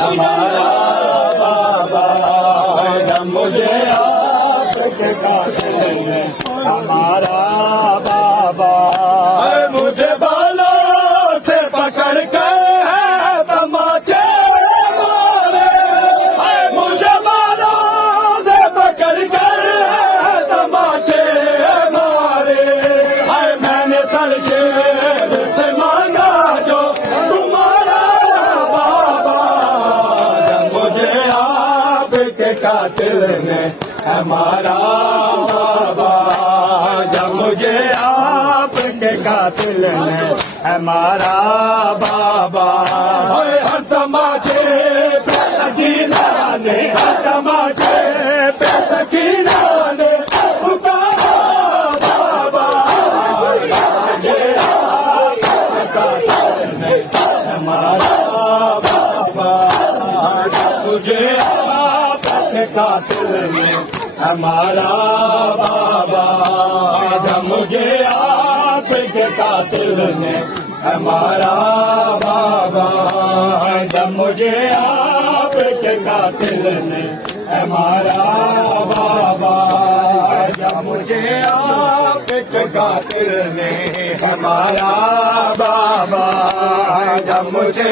हमारा बाबा जब मुझे आपके कातिल ने हमारा बाबा मुझे बालों से पकड़ कर तमाचे मारे मुझे बालों से पकड़ कर तमाचे मारे मैंने सर शेर से मांगा जो तुम्हारा बाबा जब मुझे आपके कातिल ने हमारा बाबा जब मुझे आपके कातिल ने हमारा बाबा हर तमाचे पे सकीना ने हर तमाचे पे सकीना ने पुकारा बाबा मुझे आपके कातिल ने हमारा बाबा मुझे आपके कातिल ने हमारा बाबा जब मुझे आपके कातिल ने हमारा बाबा जब मुझे आपके कातिल ने हमारा बाबा जब मुझे आपके कातिल ने हमारा बाबा जब मुझे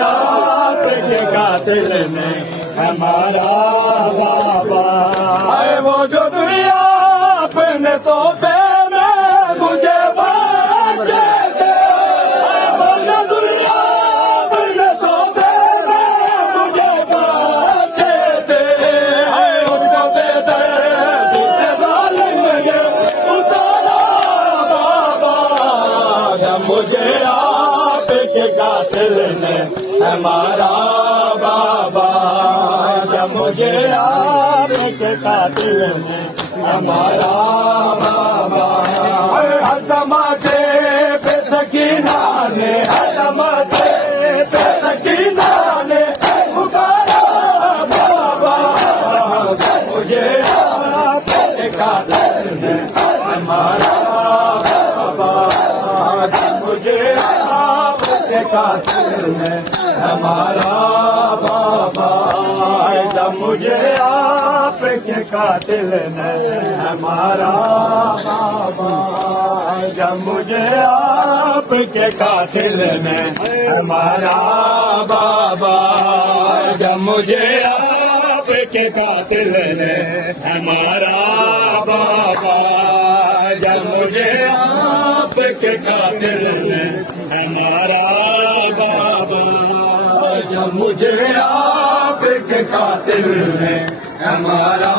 आपके कातिल ने हमारा बाबा वो जो दुनिया अपने तोहफे में मुझे बख्शे थे वो जो दुनिया अपने तोहफे में मुझे बख्शे थे उनको बेदर्द से जालिम ये उतारा बाबा जब मुझे आपके कातिल ने हमारा बाबा जब मुझे आपके कातिल ने हमारा बाबा हर तमाचे पे सकीना ने हर तमाचे पे सकीना ने पुकारा बाबा जब मुझे आपके कातिल ने हमारा बाबा जब मुझे आपके कातिल ने हमारा बाबा जब मुझे आपके कातिल ने हमारा बाबा जब मुझे आपके कातिल ने हमारा बाबा जब मुझे आपके कातिल ने हमारा बाबा जब मुझे आपके कातिल ने हमारा बाबा जब मुझे आपके कातिल ने हमारा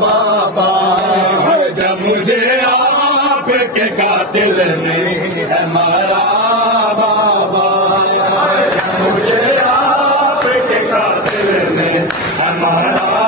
बाबा जब मुझे आपके कातिल ने हमारा बाबा जब मुझे आपके कातिल ने हमारा